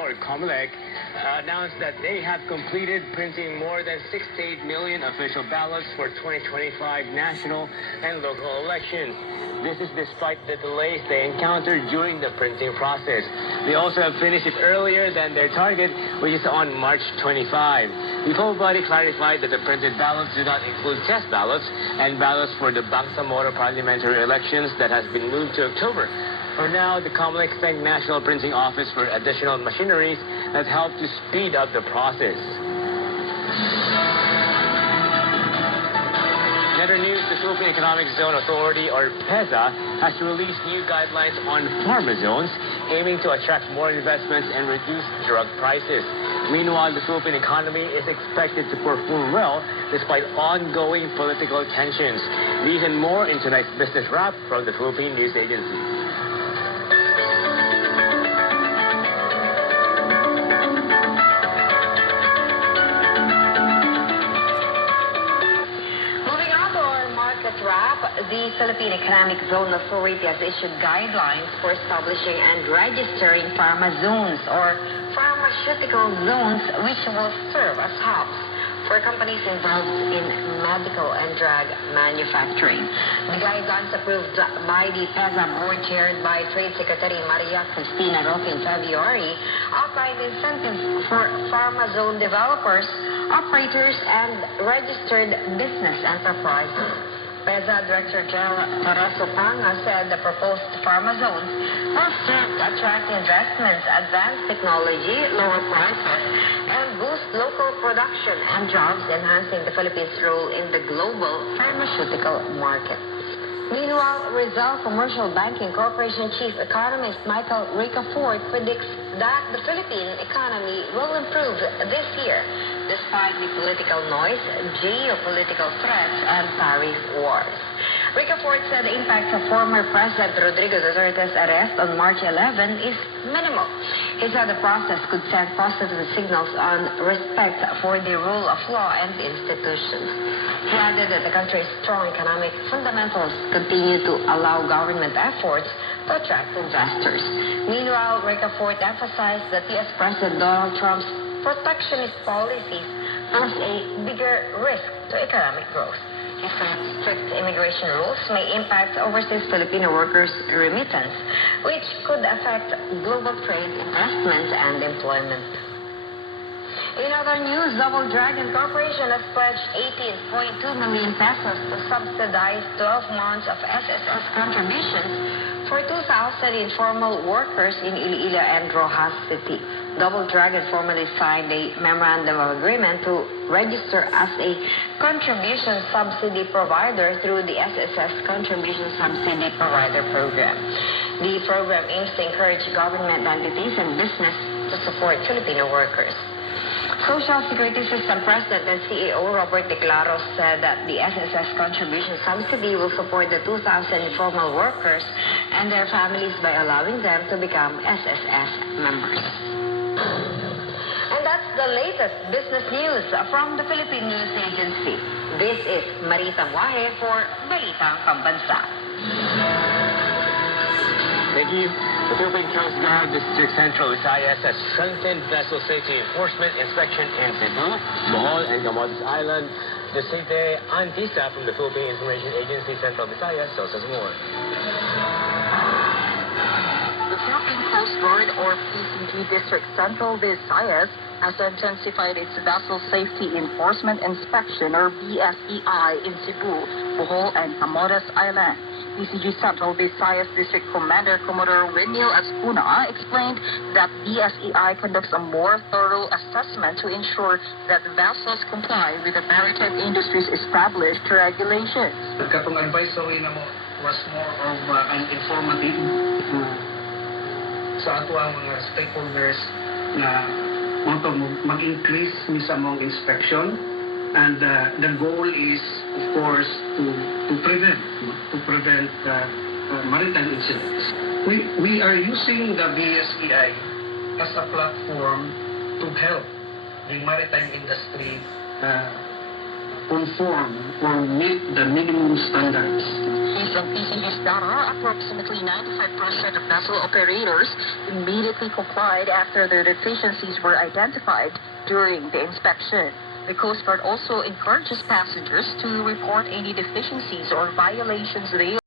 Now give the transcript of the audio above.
or Comelec announced that they have completed printing more than 68 million official ballots for 2025 national and local elections. This is despite the delays they encountered during the printing process. They also have finished it earlier than their target, which is on March 25. The full body clarified that the printed ballots do not include test ballots and ballots for the Bangsamoro parliamentary elections that has been moved to October. For now, the Comelec thanked National Printing Office for additional machineries that helped to speed up the process. In other news, the Philippine Economic Zone Authority, or PEZA, has released new guidelines on pharma zones, aiming to attract more investments and reduce drug prices. Meanwhile, the Philippine economy is expected to perform well despite ongoing political tensions. These and more in tonight's business wrap from the Philippine News Agency. The Philippine Economic Zone Authority has issued guidelines for establishing and registering pharma zones or pharmaceutical zones which will serve as hubs for companies involved in medical and drug manufacturing. The guidelines approved by the PEZA board chaired by Trade Secretary Maria Cristina Roque in February outlined incentives for pharma zone developers, operators, and registered business enterprises. PEZA Director General Tereso Panga said the proposed pharma zones will serve to attract investments, advance technology, lower prices, and boost local production and jobs, enhancing the Philippines' role in the global pharmaceutical market. Meanwhile, Rizal Commercial Banking Corporation Chief Economist Michael Ricafort predicts that the Philippine economy will improve this year despite the political noise, geopolitical threats, and tariff wars. Ricafort said the impact of former President Rodrigo Duterte's arrest on March 11 is minimal. He said the process could send positive signals on respect for the rule of law and institutions. He added that the country's strong economic fundamentals continue to allow government efforts to attract investors. Meanwhile, Ricafort emphasized that U.S. President Donald Trump's protectionist policies pose a bigger risk to economic growth. He said strict immigration rules may impact overseas Filipino workers' remittance, which could affect global trade, investment, and employment. In other news, Double Dragon Corporation has pledged 18.2 million pesos to subsidize 12 months of SSS contributions for 2,000 informal workers in Iloilo and Rojas City. Double Dragon formally signed a memorandum of agreement to register as a contribution subsidy provider through the SSS Contribution Subsidy Provider Program. The program aims to encourage government entities and business to support Filipino workers. Social Security System President and CEO Robert Declaro said that the SSS contribution subsidy will support the 2,000 informal workers and their families by allowing them to become SSS members. And that's the latest business news from the Philippine News Agency. This is Maritime for Balitang Pambansa. Thank you. The Philippine Coast Guard District Central Visayas has strengthened vessel safety enforcement inspection in Cebu, Bohol, and Camotes Island. The Cite Antisa from the Philippine Information Agency Central Visayas tells us more. The Philippine Coast Guard, or PCG District Central Visayas, has intensified its vessel safety enforcement inspection, or BSEI, in Cebu, Bohol, and Camotes Island. PCG Central Visayas District Commander Commodore Winil Ascuna explained that BSEI conducts a more thorough assessment to ensure that vessels comply with the maritime industry's established regulations. Katong advisory na mo was more of an informative sa ato ang mga stakeholders na mag-increase sa among inspection, and the goal is, of course, to prevent maritime incidents. We are using the BSEI as a platform to help the maritime industry conform or meet the minimum standards. Based on PCG's data, approximately 95% of vessel operators immediately complied after their deficiencies were identified during the inspection. The Coast Guard also encourages passengers to report any deficiencies or violations they